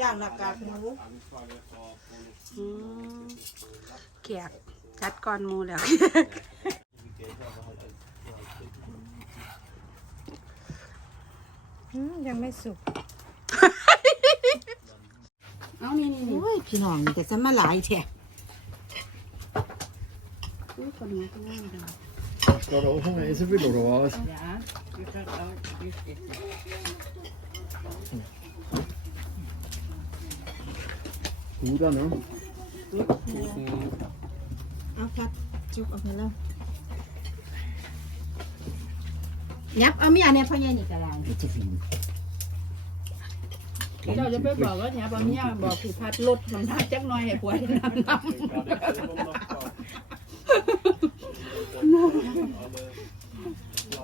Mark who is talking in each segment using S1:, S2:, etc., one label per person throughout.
S1: ย่างหน้ากากหมู
S2: Anfrage vor
S3: อืมแขกจัดก่อนหมูแล้ว
S2: wie Geld, aber halt als, ja, als Tipp.
S1: อืมยังไม่สุก
S3: เอานี่นี่นี่
S1: โอ้ยพี่น้องนี่แต่สมาหลายแท้
S3: อุ้ยคนนี้ข้างล่างกัน
S4: Skal du også ha esebil, eller hva?
S3: Ja, vi kan ta ut
S4: Hodet nå.
S1: เอาพัดจุกออกมาแล้วยับเอามียเนี่ยพ่อใหญ่นี่ก็ได้
S3: เจ้าจะไปบอกว่าเนี่ยบางเนี่ยบอกผิดพัดลดน้ำหนักจักหน่อยให้ผัวให้น้ำน้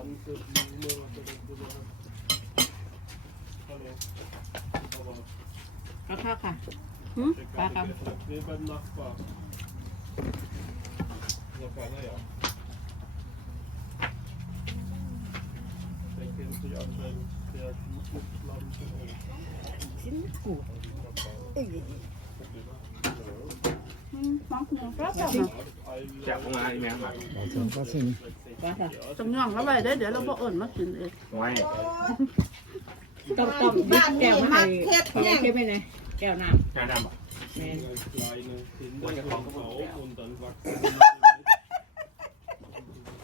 S2: Alle Pflanzen, die man so drüber hat. Hallo. Aber ำ
S3: ข้าวค่ะ ปลาครับ
S2: wir beim Nachbar. Nachbar, naja. Der kennt sich anscheinend sehr gut mit Pflanzen aus.
S3: อืมฟังคุณครับจ้ะ
S5: จากโรงงานนี่แม่ครับ
S4: Altså, hva sier du?
S3: ปลาค่ะต้องย่องเข้าไปเด้อเดี๋ยวเราบ่เอิ่นมากินเอง
S5: ไว้
S1: ต้องต้องบ้านนี่มักเฮ็ดแห้ง
S5: แก้วน้ำอะ
S2: Als kleine Kinder
S5: Wollte
S2: kommen
S5: Kochen
S2: auf und dann wachsen sie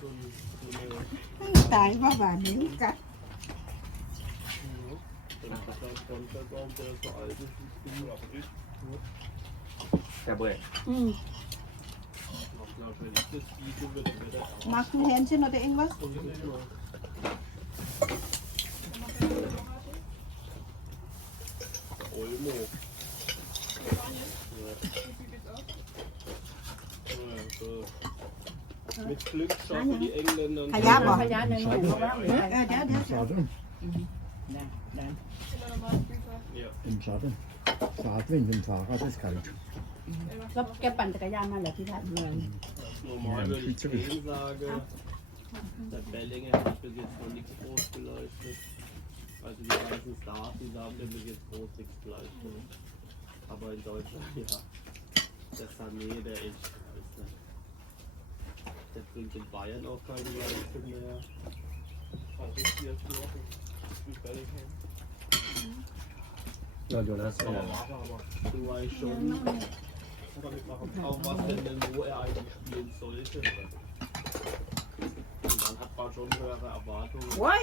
S2: so eine- so eine
S1: ตายว่าบ้านนี้กัน
S2: Dann ist das ein Konterbaum, der so alt ist wie du.
S5: แต่เบื่อ
S3: อืม
S2: Auch glaube, wenn ich das gieße, wird er
S1: อเออเดี๋ยวเดี๋ยว
S4: Schaden.
S2: Ja.
S4: Im Schaden. Saatwind im Fahrrad ist kalt.
S3: แล้วแกปั่นจักรยานมาเหรอที่ท่าน
S2: Normal
S4: Ja,
S2: würde ich
S4: viel zu
S2: den sagen. Der Bellinger hat bis jetzt noch nichts groß geleistet. Also die ganzen Stars, die haben ja bis jetzt groß nichts geleistet. Aber in Deutschland, ja. Der Sané, der ist, weiß nicht. Der bringt in Bayern auch keine Leistung mehr. Also vier Knochen. Wie Bellingham.
S5: เราอยู่แล้ว
S2: Du weißt schon, auch was denn denn, wo er eigentlich spielen sollte. Und dann hat man schon höhere Erwartungen.
S1: โว้ย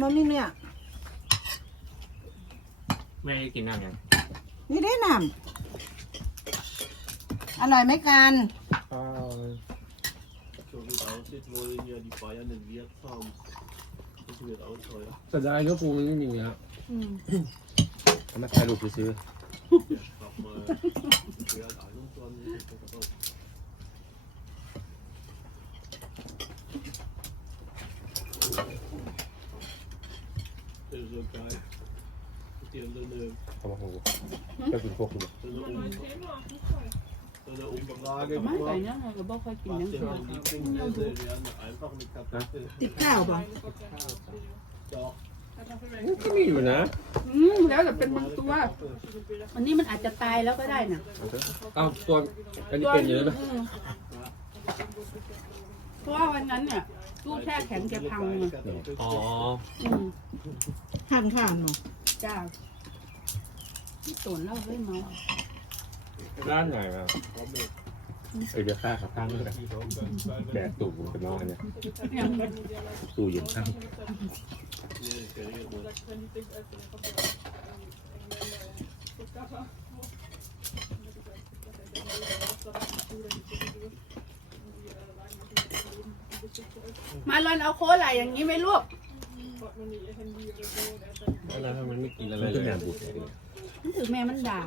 S1: มันมีเนี่ย
S5: แม่กินน้ำยัง
S1: นี่ได้น้ำอร่อยไหมกัน
S2: So wie es aussieht, wollen ja die Bayern den Wirt haben. Das wird auch teuer.
S5: แต่ได้ก็ปูมันไม่มีแล้ว
S3: อืม
S5: ทำไมถ่ายรูปไปซื้อ
S2: Der Straf mal Wert 21 oder so. Das ist so geil. Die haben so eine
S5: เขาบอกโอ้โหก็คือพวกคุณ
S2: so eine, Um so eine Umfrage
S3: ไม่ใส่
S2: gemacht.
S3: เนี่ยเราบ่ค่อยกิน
S2: Was
S3: น้ำ
S2: die
S3: เชื่อ
S2: haben Lieblingsesse werden einfach mit Kartoffeln.
S1: ติดข้าวบ่
S2: Doch.
S5: ก็มีอยู่นะ
S3: อืมแล้วแต่เป็นบางตัว อันนี้มันอาจจะตายแล้วก็ได้น่ะ
S5: เอาตัวอันนี้เป็นเยอะนะ
S3: อืมเพราะว่าวันนั้นเนี่ยตู้แช่แข็งแกพังเลย
S5: อ๋อ
S3: อืม
S1: ข้างข้างเนาะ
S3: จ้าที่ตุนเล่าเฮ้ยเมา
S5: ร้านไหนอะเออเดี๋ยวข้าขับข้างเลยแดดตู่เป็นน้องอันเนี้ย
S3: ยัง
S5: ตู่เย็นข้าง
S2: Nee, das kann ich nicht.
S3: มาลอนเอาโค้ดอะไรอย่างนี้ไหมลูก
S5: แล้วถ้ามันไม่กินอะไรเลยบุตร
S3: มันถือแม่มันด่า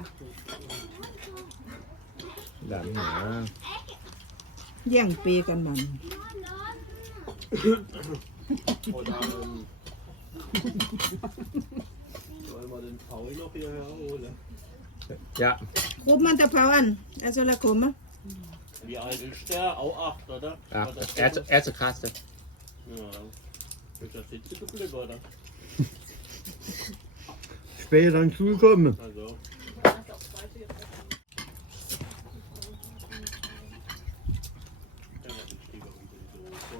S5: ด่าไม่หนา
S1: แย่งปีกันมัน
S2: Und ähm, wollen wir den Paul noch hierher holen?
S5: ยะ
S1: คุบมันจะเผาอันอาจจะละคุมอะ
S2: Wie alt ist der? Auch acht, oder?
S5: อะ
S2: Oder
S5: แอดแอดสคัส
S2: Ja, dann ist er sitzen geblieben, oder?
S4: Später an Schule kommen.
S2: Also. Ja, das ist lieber unter die Soße.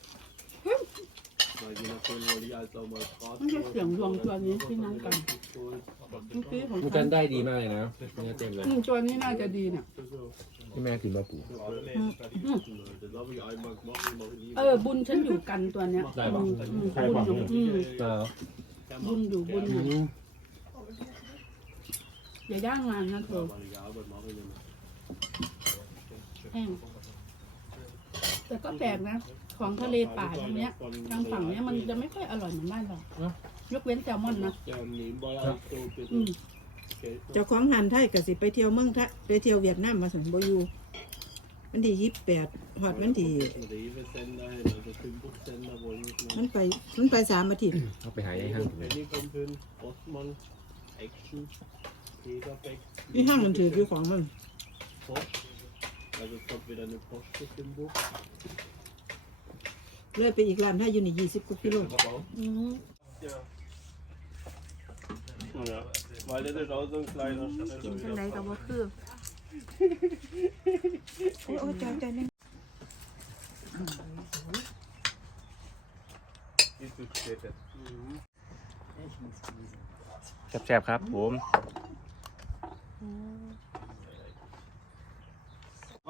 S1: บอกให้มันต้องฟังเด้อคำสั่งตกคือตก
S2: Nee, ich ähm, habe halt so mit dem Klotz zum Falter. Weil da ist am
S1: แต่น้องว่าเดี๋ยวนี้ต้องเดี๋ยวนี้
S2: Weil je nachdem, wo die als auch mal Fahrt
S3: มันจะเสียงดวงตัวนี้ที่นั่งกันเมื่อกี้ของ
S5: มัน
S3: ฉั
S5: กันนได้ดีมากเลยนะเนื้อเต็มเลย
S3: อืมตัวนี้น่าจะดีเนี่ย
S5: ที่แม่กินบะปู
S2: Das habe ich einmal gemacht, die mache ich nie
S3: เออ บุญฉันอยู่กันตัวเนี้ย
S5: ได้ปะ
S3: อืมอืม
S5: ใคร
S3: บุ
S5: บ
S3: ญ
S5: อก
S3: อยู่
S5: เนี่ย
S3: อืม
S5: เออ
S3: บุญอยู่บุญอยู่อย่าย่างงานนะเธอ
S2: Aber die Arbeit mache ich nicht mehr.
S3: แห้งแต่ก็แปลกนะ ของทะเลป่าอย่างเนี้ยทางฝั่งเนี้ยมันจะไม่ค่อยอร่อยเหมือนบ้านเรายกเว้นแซลมอนนะ
S2: Ja, nebenbei halt so ein
S3: อืม
S2: bisschen Geld.
S1: เจ้าของหันไทยก็สิไปเที่ยวเมืองไทยไปเที่ยวเวียดนามมาสันบ่อยู่วันที่ยี่สิบแปดฮอดวันที่
S2: Rewe-Sender hin, also Timbuk-Sender wollen nicht
S1: มั
S2: mehr.
S1: นไปมันไปสามอาทิตย์
S5: เอาไปหาในห้างเลย
S2: Penny kommt hin, Ostmann, Action, Peterbeck.
S1: ที่ห้างมันถืออยู่ของมัน
S2: Post. Also es kommt wieder eine Post zu Timbuk.
S1: เลยไปอีกร้านถ้าอยู่นี่ยี่สิบกว่ากิโล
S3: อืม
S2: Ja, weil das ist auch so ein kleiner
S3: กินจังไดก็บ่คือ
S1: โอ้ยใจใจนี่
S5: แซ่บๆครับผม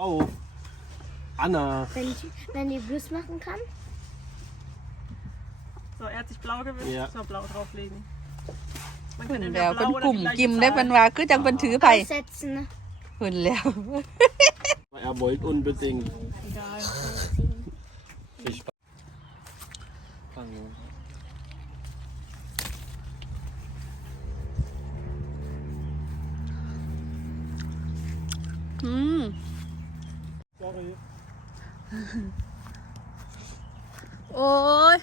S2: Auf! Anna!
S6: Wenn ich, wenn ich Blues machen kann?
S7: So, er hat sich blau gewünscht,
S2: Ja.
S7: so blau drauflegen. Man
S8: เพิ่
S7: kann
S8: น
S7: entweder
S8: แล้วเป็น
S7: blau oder
S8: กลุ่ม
S7: die gleiche
S8: กิมได้
S7: Zahl.
S8: เพิ่นว่าคือจังเพิ่นถือไผ
S6: Aussetzen.
S8: เพิ่นแล้ว
S2: Er wollte unbedingt.
S7: Egal.
S2: Viel Spaß. Fangen.
S8: อืม
S2: Sorry.
S8: โอ้ย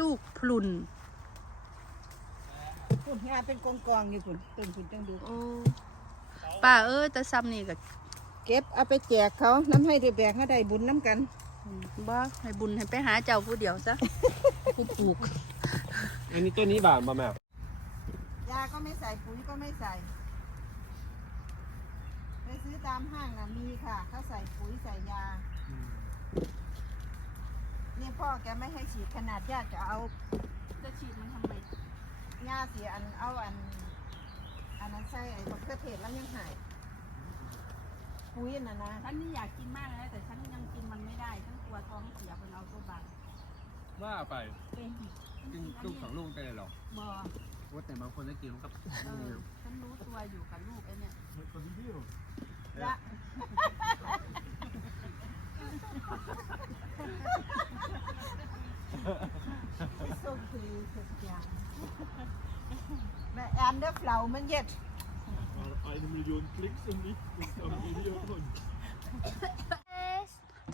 S8: ลูกพลุน
S1: คุณงานเป็นกองกองๆอยู่คุณตื่นคุณจังดู
S8: โอ้ป้าเอ้ยแต่ซ้ำนี่ก็
S1: เก็บเอาไปแจกเขาน้ำให้ได้แบกให้ได้บุญน้ำกัน
S8: บ่ให้บุญให้ไปหาเจ้าผู้เดียวซะผู้ปลูก
S2: อันนี้ตัวนี้บานป่ะแม่
S1: ยาก็ไม่ใส่ปุ๋ยก็ไม่ใส่ ไปซื้อตามห้างนะมีค่ะเขาใส่ปุ๋ยใส่ยานี่ พ่อแกไม่ให้ฉีดขนาดญาติจะเอา
S3: จะฉีดมันทำไม
S1: หญ้าเสียอันเอาอัน อันนั้นใส่ไอ้มะเขือเทศแล้วยังหายปุ๋ยน่ะนะ
S3: ฉันนี่อยากกินมากเลยนะแต่ฉันยังกินมันไม่ได้ฉันกลัวท้องเสียเป็นเอาตัวบาง
S5: ว่าไป
S3: เป็น
S5: กินลูกสองลูกได้เลยหรอ
S3: บ่
S5: ว่าแต่บางคนได้กินกับ
S3: เออฉันรู้ตัวอยู่กับลูกไอ้เนี่ย
S1: ยะส่งคือทุกอย่างแม่แอนเดอร์ฟลาวมันเย็ด
S2: Eine Million Klicks und nicht am Video von.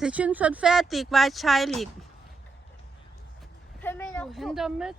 S8: Sie sind schon fertig wahrscheinlich
S6: Können wir noch
S7: Wohin damit?